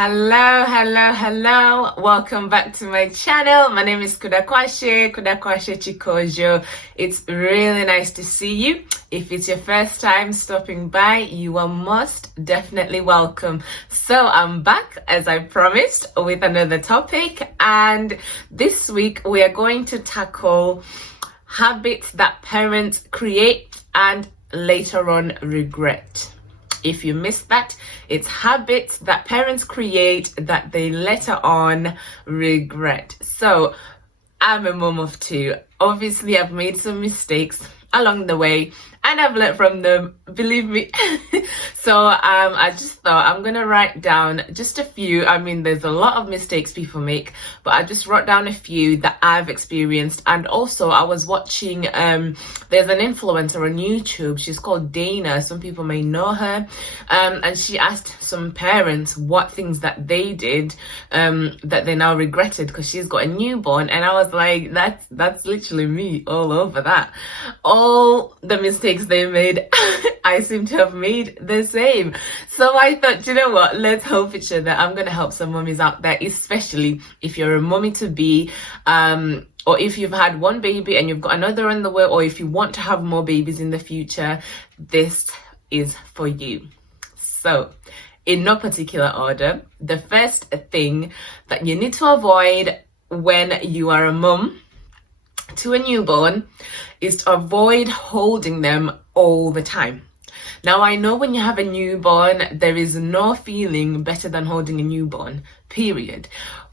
Hello. Welcome back to my channel. My name is Kudakwashe Chikojo. It's really nice to see you. If it's your first time stopping by, you are most definitely welcome. So I'm back, as I promised, with another topic. And this week we are going to tackle habits that parents create and later on regret. If you missed that, it's habits that parents create that they later on regret. So I'm a mom of two. Obviously, I've made some mistakes along the way and I've learned from them, believe me. So I just thought I'm gonna write down just a few. I mean, there's a lot of mistakes people make, but I just wrote down a few that I've experienced. And also I was watching there's an influencer on YouTube. She's called Dana. Some people may know her, and she asked some parents what things that they did that they now regretted because she's got a newborn. And I was like, that's literally me all over that. All the mistakes they made, I seem to have made the same. So I thought, you know what, let's help each other. I'm gonna help some mummies out there, especially if you're a mummy to be, or if you've had one baby and you've got another on the way, or if you want to have more babies in the future. This is for you. So in no particular order, the first thing that you need to avoid when you are a mum to a newborn is to avoid holding them all the time. Now, I know when you have a newborn, there is no feeling better than holding a newborn, period.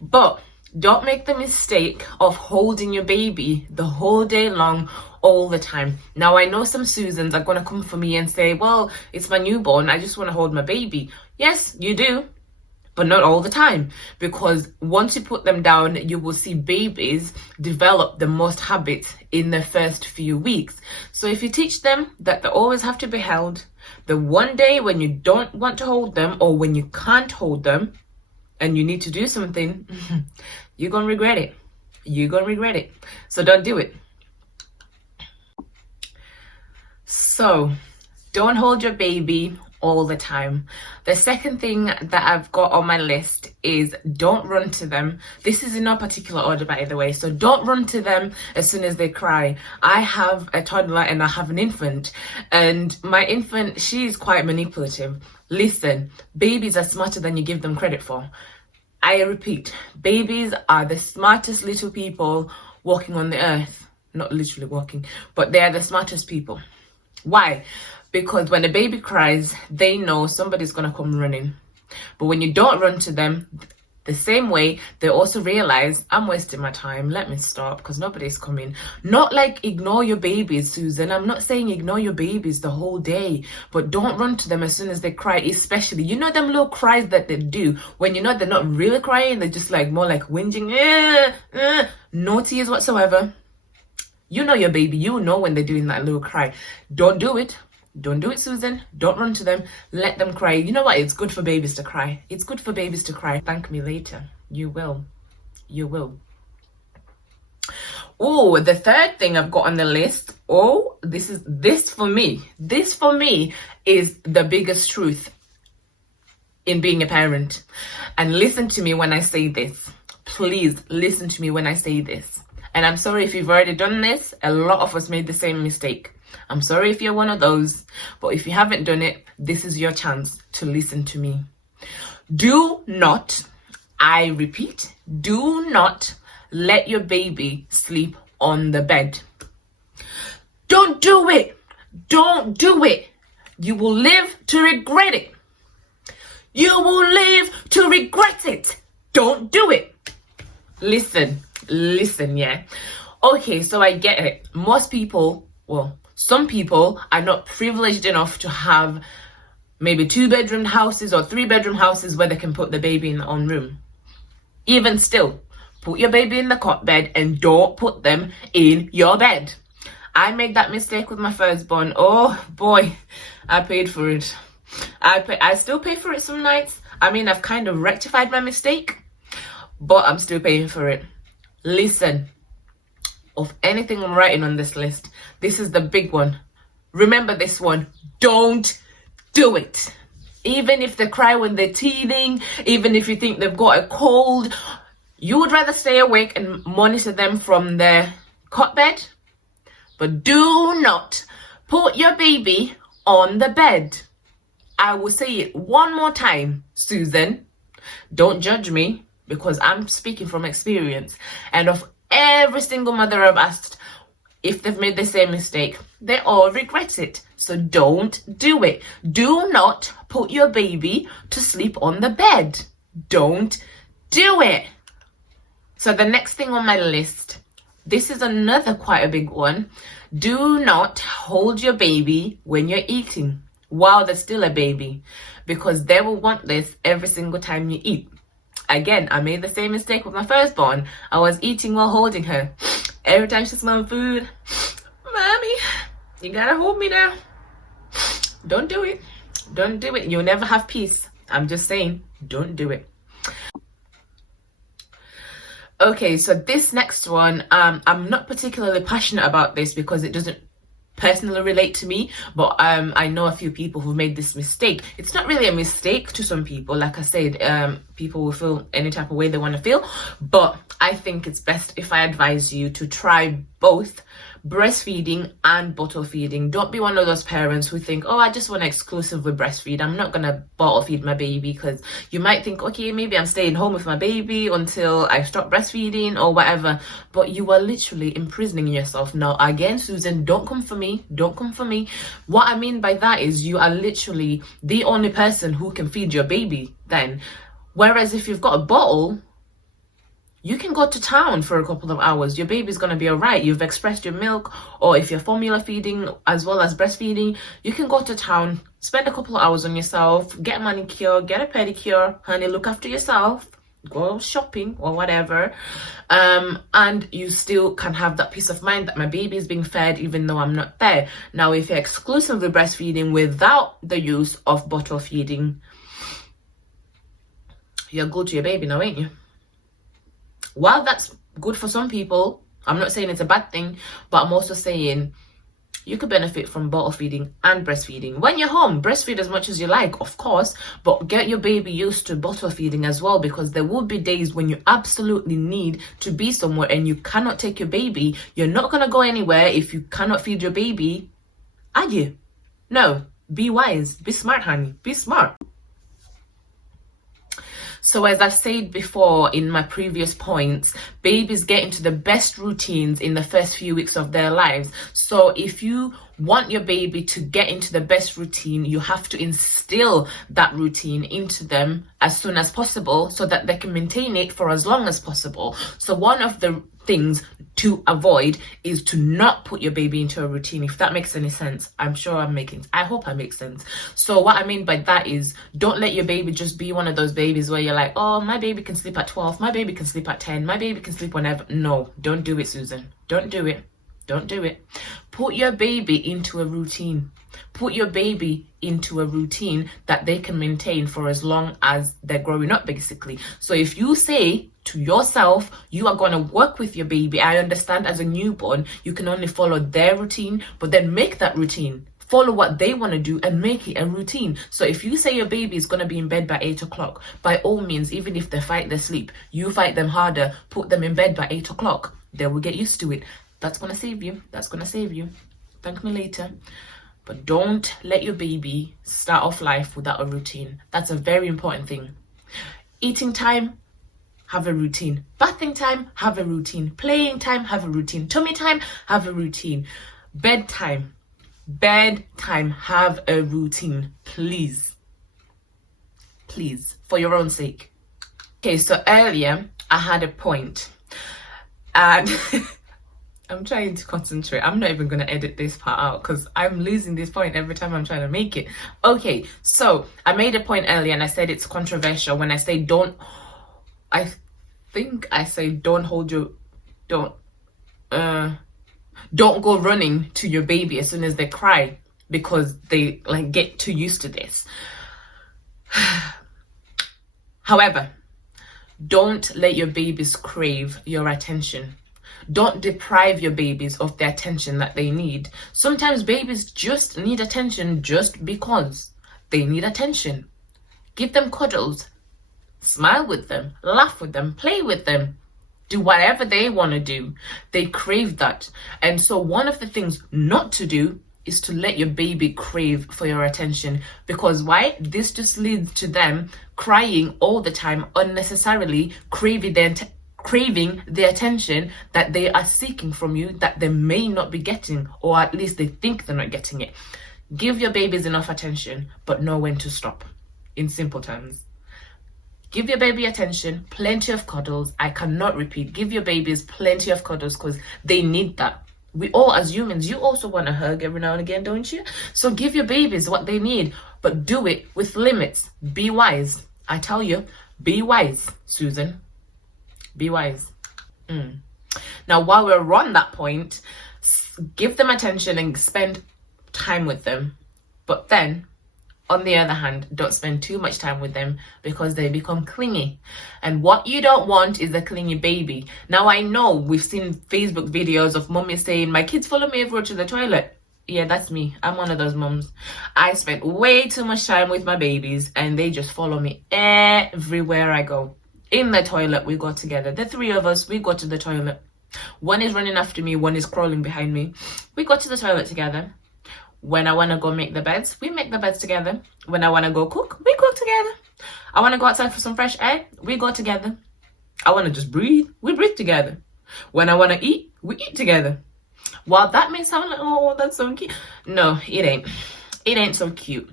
But don't make the mistake of holding your baby the whole day long, all the time. Now, I know some Susans are going to come for me and say, well, it's my newborn, I just want to hold my baby. Yes, you do, but not all the time, because once you put them down, you will see babies develop the most habits in the first few weeks. So if you teach them that they always have to be held, the one day when you don't want to hold them or when you can't hold them and you need to do something, you're going to regret it. You're going to regret it. So don't do it. So don't hold your baby all the time. The second thing that I've got on my list is don't run to them. This is in no particular order, by the way. So don't run to them as soon as they cry. I have a toddler and I have an infant, and my infant, she's quite manipulative. Listen, babies are smarter than you give them credit for. I repeat, babies are the smartest little people walking on the earth. Not literally walking, but they are the smartest people. Why? Because when a baby cries, they know somebody's going to come running. But when you don't run to them the same way, they also realize, I'm wasting my time. Let me stop because nobody's coming. Not like ignore your babies, Susan. I'm not saying ignore your babies the whole day, but don't run to them as soon as they cry, especially, you know, them little cries that they do when you know they're not really crying. They're just like more like whinging, no tears whatsoever. You know your baby. You know when they're doing that little cry. Don't do it. Don't do it, Susan. Don't run to them. Let them cry. You know what? It's good for babies to cry. It's good for babies to cry. Thank me later. You will. You will. Oh, the third thing I've got on the list. Oh, this for me. This for me is the biggest truth in being a parent. And listen to me when I say this. Please listen to me when I say this. And I'm sorry if you've already done this. A lot of us made the same mistake. I'm sorry if you're one of those, but if you haven't done it, this is your chance to listen to me. Do not, I repeat, do not let your baby sleep on the bed. Don't do it. Don't do it. You will live to regret it. You will live to regret it. Don't do it. Listen, yeah. Okay, so I get it. Most people, well, some people are not privileged enough to have maybe 2-bedroom houses or 3-bedroom houses where they can put the baby in their own room. Even still, put your baby in the cot bed and don't put them in your bed. I made that mistake with my firstborn. Oh boy, I paid for it. I still pay for it some nights. I mean, I've kind of rectified my mistake, but I'm still paying for it. Listen, of anything I'm writing on this list, this is the big one. Remember this one. Don't do it. Even if they cry when they're teething, even if you think they've got a cold, you would rather stay awake and monitor them from their cot bed. But do not put your baby on the bed. I will say it one more time, Susan. Don't judge me, because I'm speaking from experience. And of every single mother I've asked if they've made the same mistake, they all regret it. So don't do it. Do not put your baby to sleep on the bed. Don't do it. So the next thing on my list, this is another quite a big one. Do not hold your baby when you're eating while they're still a baby, because they will want this every single time you eat. Again, I made the same mistake with my firstborn. I was eating while holding her. Every time she smelled food, Mommy, you gotta hold me now. Don't do it. Don't do it. You'll never have peace. I'm just saying, don't do it. Okay, so this next one, I'm not particularly passionate about this because it doesn't personally relate to me, but I know a few people who made this mistake. It's not really a mistake to some people. Like I said, people will feel any type of way they want to feel, but I think it's best if I advise you to try both breastfeeding and bottle feeding. Don't be one of those parents who think, oh, I just want to exclusively breastfeed. I'm not gonna bottle feed my baby, because you might think, okay, maybe I'm staying home with my baby until I stop breastfeeding or whatever, but you are literally imprisoning yourself. Now again, Susan, don't come for me. Don't come for me. What I mean by that is you are literally the only person who can feed your baby then. Whereas if you've got a bottle, you can go to town for a couple of hours. Your baby's going to be all right. You've expressed your milk, or if you're formula feeding as well as breastfeeding, you can go to town, spend a couple of hours on yourself, get a manicure, get a pedicure, honey, look after yourself, go shopping or whatever. And you still can have that peace of mind that my baby is being fed even though I'm not there. Now, if you're exclusively breastfeeding without the use of bottle feeding, you're good to your baby now, ain't you? While that's good for some people, I'm not saying it's a bad thing, but I'm also saying you could benefit from bottle feeding and breastfeeding. When you're home, breastfeed as much as you like, of course, but get your baby used to bottle feeding as well, because there will be days when you absolutely need to be somewhere and you cannot take your baby. You're not going to go anywhere if you cannot feed your baby, are you? No, be wise, be smart, honey, be smart. So as I've said before in my previous points, babies get into the best routines in the first few weeks of their lives. So if you want your baby to get into the best routine, you have to instill that routine into them as soon as possible so that they can maintain it for as long as possible. So one of the things to avoid is to not put your baby into a routine, if that makes any sense. I hope I make sense. So what I mean by that is, don't let your baby just be one of those babies where you're like, oh, my baby can sleep at 12, my baby can sleep at 10, my baby can sleep whenever. No, don't do it, Susan. Don't do it. Don't do it. Put your baby into a routine. Put your baby into a routine that they can maintain for as long as they're growing up, basically. So if you say to yourself, you are going to work with your baby, I understand as a newborn, you can only follow their routine, but then make that routine. Follow what they want to do and make it a routine. So if you say your baby is going to be in bed by 8 o'clock, by all means, even if they fight their sleep, you fight them harder, put them in bed by 8 o'clock. They will get used to it. That's going to save you. That's going to save you. Thank me later. But don't let your baby start off life without a routine. That's a very important thing. Eating time, have a routine. Bathing time, have a routine. Playing time, have a routine. Tummy time, have a routine. Bedtime, have a routine. Please. Please, for your own sake. Okay, so earlier I had a point. And I'm trying to concentrate. I'm not even going to edit this part out because I'm losing this point every time I'm trying to make it. Okay, so I made a point earlier and I said it's controversial when I say don't go running to your baby as soon as they cry, because they get too used to this. However, don't let your babies crave your attention. Don't deprive your babies of the attention that they need. Sometimes babies just need attention just because. They need attention. Give them cuddles. Smile with them. Laugh with them. Play with them. Do whatever they want to do. They crave that. And so one of the things not to do is to let your baby crave for your attention. Because why? This just leads to them crying all the time unnecessarily, craving the attention that they are seeking from you, that they may not be getting, or at least they think they're not getting it. Give your babies enough attention, but know when to stop. In simple terms, give your baby attention, plenty of cuddles. I cannot repeat, give your babies plenty of cuddles because they need that. We all, as humans, you also want a hug every now and again, don't you? So give your babies what they need, but do it with limits. Be wise. I tell you, be wise, Susan. Be wise. Now, while we're on that point, give them attention and spend time with them. But then, on the other hand, don't spend too much time with them because they become clingy. And what you don't want is a clingy baby. Now, I know we've seen Facebook videos of mummies saying, my kids follow me everywhere to the toilet. Yeah, that's me. I'm one of those mums. I spent way too much time with my babies and they just follow me everywhere I go. In the toilet, we go together. The three of us, we go to the toilet. One is running after me, one is crawling behind me. We go to the toilet together. When I want to go make the beds, we make the beds together. When I want to go cook, we cook together. I want to go outside for some fresh air, we go together. I want to just breathe, we breathe together. When I want to eat, we eat together. While that may sound like, oh, that's so cute. No, it ain't. It ain't so cute.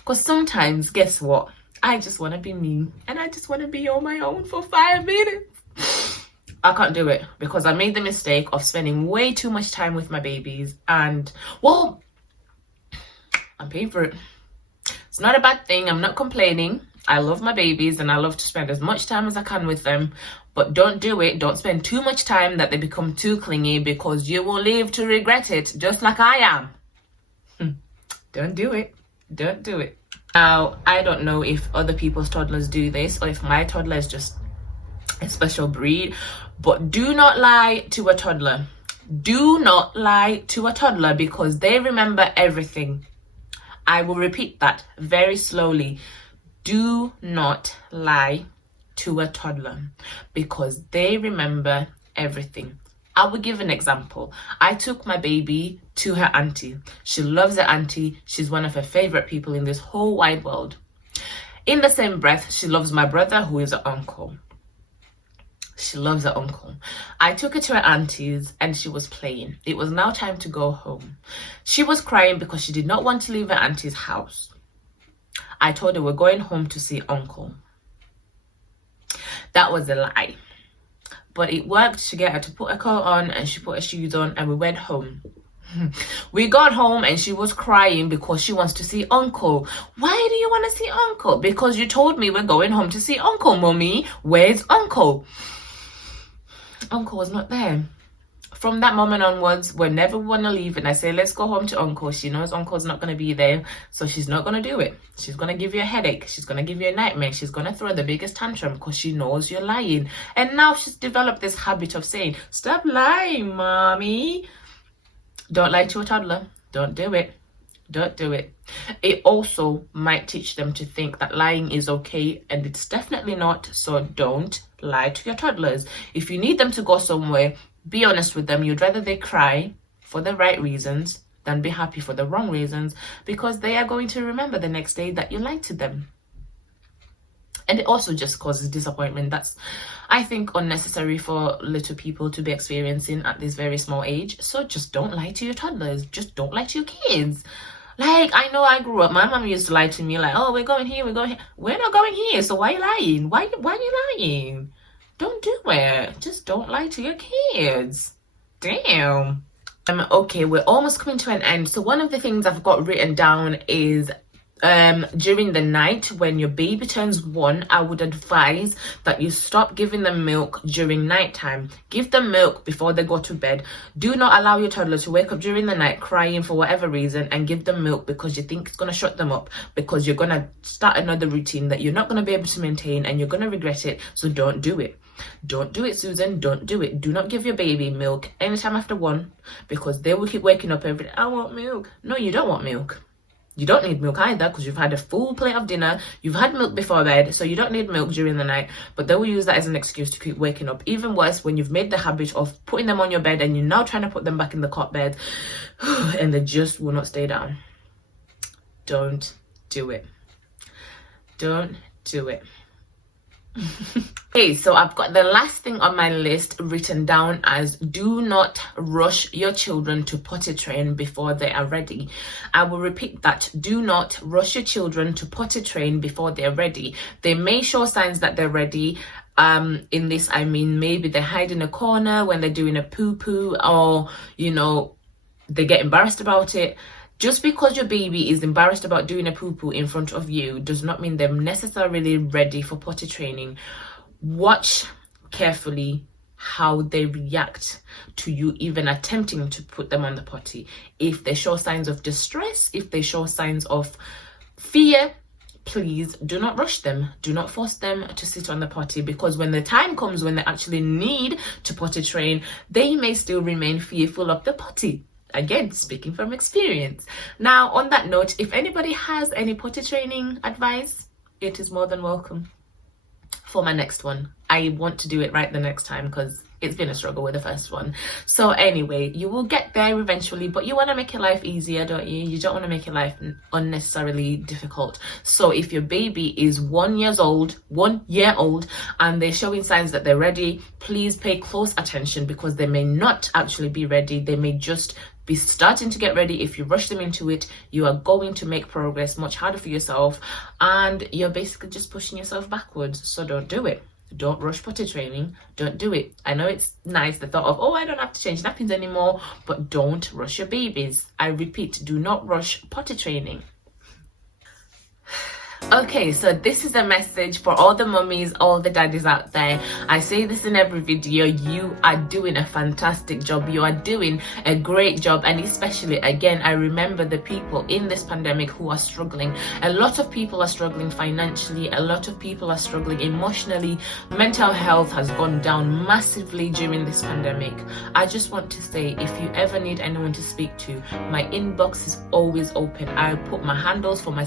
Because sometimes, guess what? I just want to be me. And I just want to be on my own for 5 minutes. I can't do it because I made the mistake of spending way too much time with my babies. And, well, I'm paying for it. It's not a bad thing. I'm not complaining. I love my babies and I love to spend as much time as I can with them. But don't do it. Don't spend too much time that they become too clingy because you will live to regret it, just like I am. Don't do it. Don't do it. Now, I don't know if other people's toddlers do this or if my toddler is just a special breed, but do not lie to a toddler. Do not lie to a toddler because they remember everything. I will repeat that very slowly. Do not lie to a toddler because they remember everything. I will give an example. I took my baby to her auntie. She loves her auntie. She's one of her favorite people in this whole wide world. In the same breath, she loves my brother, who is her uncle. She loves her uncle. I took her to her auntie's and she was playing. It was now time to go home. She was crying because she did not want to leave her auntie's house. I told her we're going home to see uncle. That was a lie. But it worked to get her to put her coat on and she put her shoes on and we went home. We got home and she was crying because she wants to see uncle. Why do you want to see uncle? Because you told me we're going home to see uncle, mommy. Where's uncle? Uncle was not there. From that moment onwards, whenever we want to leave and I say, let's go home to uncle, she knows uncle's not going to be there. So she's not going to do it. She's going to give you a headache. She's going to give you a nightmare. She's going to throw the biggest tantrum because she knows you're lying. And now she's developed this habit of saying, stop lying, mommy. Don't lie to a toddler. Don't do it. Don't do it. It also might teach them to think that lying is okay, and it's definitely not. So don't lie to your toddlers. If you need them to go somewhere, be honest with them. You'd rather they cry for the right reasons than be happy for the wrong reasons, because they are going to remember the next day that you lied to them. And it also just causes disappointment. That's, I think, unnecessary for little people to be experiencing at this very small age. So just don't lie to your toddlers. Just don't lie to your kids. Like, I know I grew up, my mom used to lie to me like, oh, we're going here, we're going here. We're not going here, so why are you lying? Why are you lying? Don't do it. Just don't lie to your kids. Damn. Okay, we're almost coming to an end. So one of the things I've got written down is during the night when your baby turns 1, I would advise that you stop giving them milk during nighttime. Give them milk before they go to bed. Do not allow your toddler to wake up during the night crying for whatever reason and give them milk because you think it's going to shut them up, because you're going to start another routine that you're not going to be able to maintain and you're going to regret it. So don't do it. Don't do it, Susan. Don't do it. Do not give your baby milk anytime after 1 because they will keep waking up every day. I want milk. No, you don't want milk. You don't need milk either because you've had a full plate of dinner. You've had milk before bed, so you don't need milk during the night. But they will use that as an excuse to keep waking up. Even worse, when you've made the habit of putting them on your bed and you're now trying to put them back in the cot bed and they just will not stay down. Don't do it. Don't do it. Okay, so I've got the last thing on my list written down as do not rush your children to potty train before they are ready. I will repeat that. Do not rush your children to potty train before they're ready. They may show signs that they're ready. In this, I mean, maybe they hide in a corner when they're doing a poo-poo, or, you know, they get embarrassed about it. Just because your baby is embarrassed about doing a poo-poo in front of you does not mean they're necessarily ready for potty training. Watch carefully how they react to you even attempting to put them on the potty. If they show signs of distress, if they show signs of fear, please do not rush them. Do not force them to sit on the potty, because when the time comes when they actually need to potty train, they may still remain fearful of the potty. Again, speaking from experience. Now, on that note, if anybody has any potty training advice, it is more than welcome for my next one. I want to do it right the next time because it's been a struggle with the first one. So anyway, you will get there eventually, but you want to make your life easier, don't you? You don't want to make your life unnecessarily difficult. So if your baby is 1 year old, and they're showing signs that they're ready, please pay close attention, because they may not actually be ready. They may just be starting to get ready. If you rush them into it, you are going to make progress much harder for yourself, and you're basically just pushing yourself backwards. So don't do it. Don't rush potty training. Don't do it. I know it's nice, the thought of, oh, I don't have to change napkins anymore, but don't rush your babies. I repeat, do not rush potty training. Okay, so this is a message for all the mummies, all the daddies out there. I say this in every video. You are doing a fantastic job. You are doing a great job. And especially, again, I remember the people in this pandemic who are struggling. A lot of people are struggling financially. A lot of people are struggling emotionally. Mental health has gone down massively during this pandemic. I just want to say, if you ever need anyone to speak to, my inbox is always open. I put my handles for my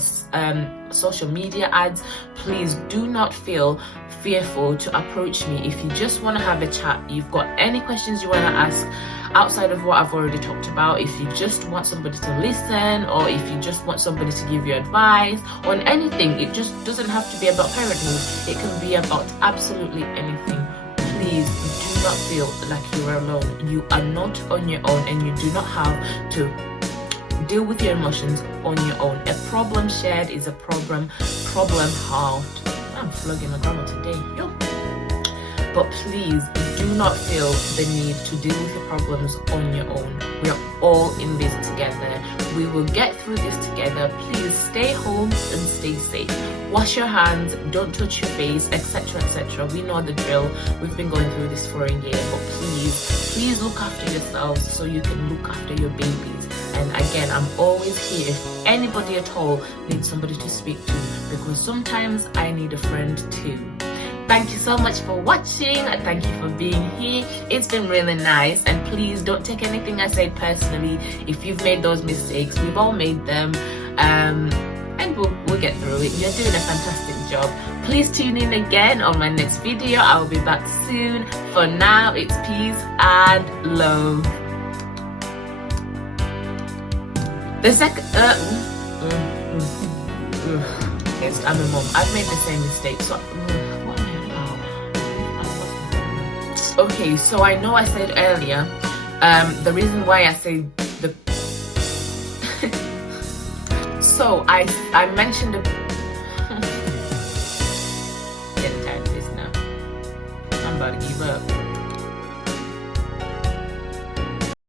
social media ads. Please do not feel fearful to approach me. If you just want to have a chat, you've got any questions you want to ask outside of what I've already talked about, if you just want somebody to listen, or if you just want somebody to give you advice on anything, it just doesn't have to be about parenthood. It can be about absolutely anything. Please do not feel like you are alone. You are not on your own, and you do not have to deal with your emotions on your own. A problem shared is a problem halved. I'm flogging my grammar today. Yo. But please do not feel the need to deal with your problems on your own. We are all in this together. We will get through this together. Please stay home and stay safe. Wash your hands, don't touch your face, etc., etc. We know the drill. We've been going through this for a year, but please look after yourselves so you can look after your babies. And again, I'm always here if anybody at all needs somebody to speak to, because sometimes I need a friend too. Thank you so much for watching, and thank you for being here. It's been really nice, and please don't take anything I say personally. If you've made those mistakes, we've all made them, and we'll get through it. You're doing a fantastic job. Please tune in again on my next video. I will be back soon. For now, it's peace and love. The second, yes, I'm a mom. I've made the same mistake. So, what am I about? Okay, so I know I said earlier, the reason why I said the. So I mentioned. Getting tired of this now. I'm about to give up.